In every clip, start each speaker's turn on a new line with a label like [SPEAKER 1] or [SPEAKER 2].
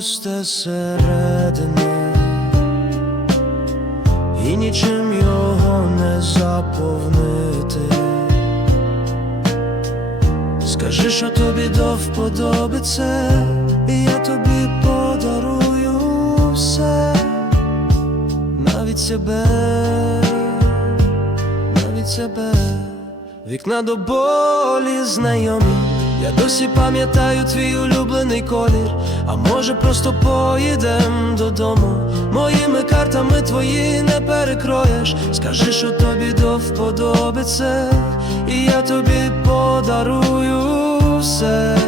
[SPEAKER 1] пусте середини і нічим його не заповнити. Скажи, що тобі до вподобиться, і я тобі подарую все, навіть себе, навіть себе, вікна до болі знайомі. Я досі пам'ятаю твій улюблений колір, а може просто поїдем додому. Моїми картами твої не перекроєш. Скажи, що тобі до вподоби і я тобі подарую все,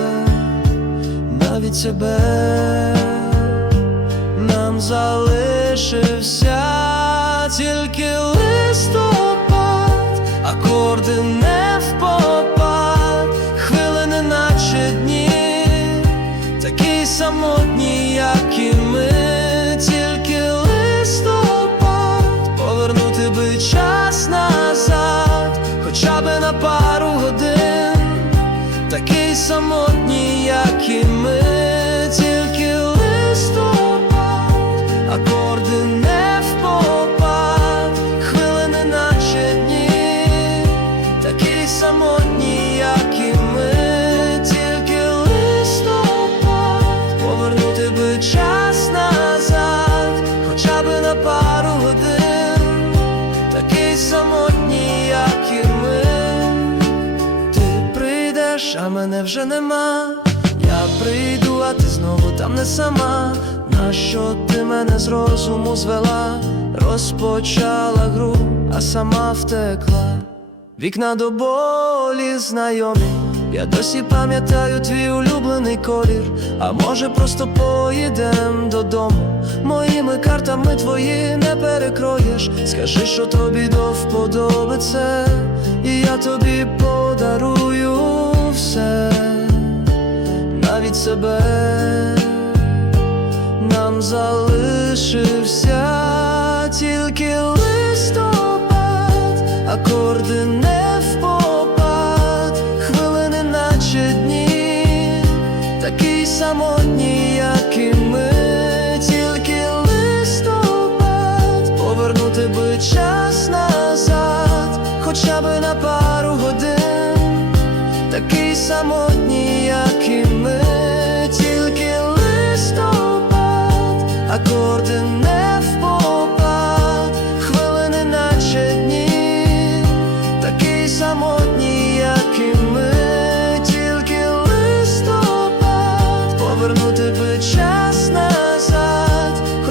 [SPEAKER 1] навіть себе нам залишився самотні, як і ми, тільки листопад, повернути би час назад, хоча би на пару годин, такий самотній, як і ми, мене вже нема. Я прийду, а ти знову там не сама. Нащо ти мене з розуму звела? Розпочала гру, а сама втекла. Вікна до болі знайомі. Я досі пам'ятаю твій улюблений колір. А може просто поїдем додому. Моїми картами твої не перекроєш. Скажи, що тобі до вподоби це, і я тобі подарую навіть себе. Нам залишився тільки листопад, акорди не впопад, хвилини наче дні, такий самотній, як і ми, тільки листопад, повернути би час назад, хоча би на пару годин, такий самотній, як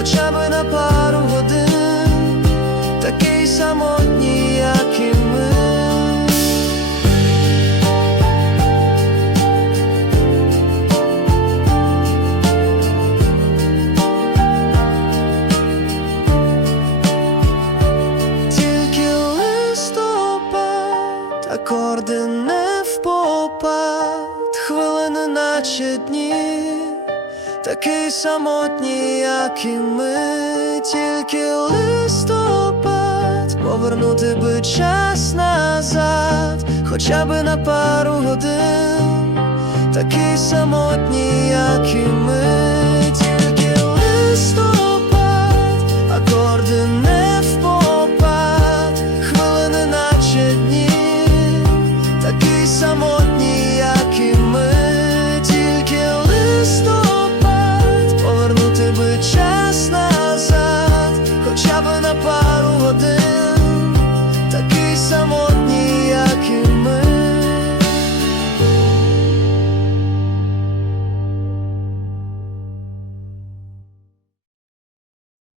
[SPEAKER 1] хоча би на пару годин, такий самотній, як і ми. Тільки листопад, акорди не впопад, хвилини наче дні, такий самотній, як і ми, тільки листопад, повернути би час назад, хоча би на пару годин, такий самотній, як і ми, тільки листопад, акорди не впопад, хвилини наче дні, такий самотній.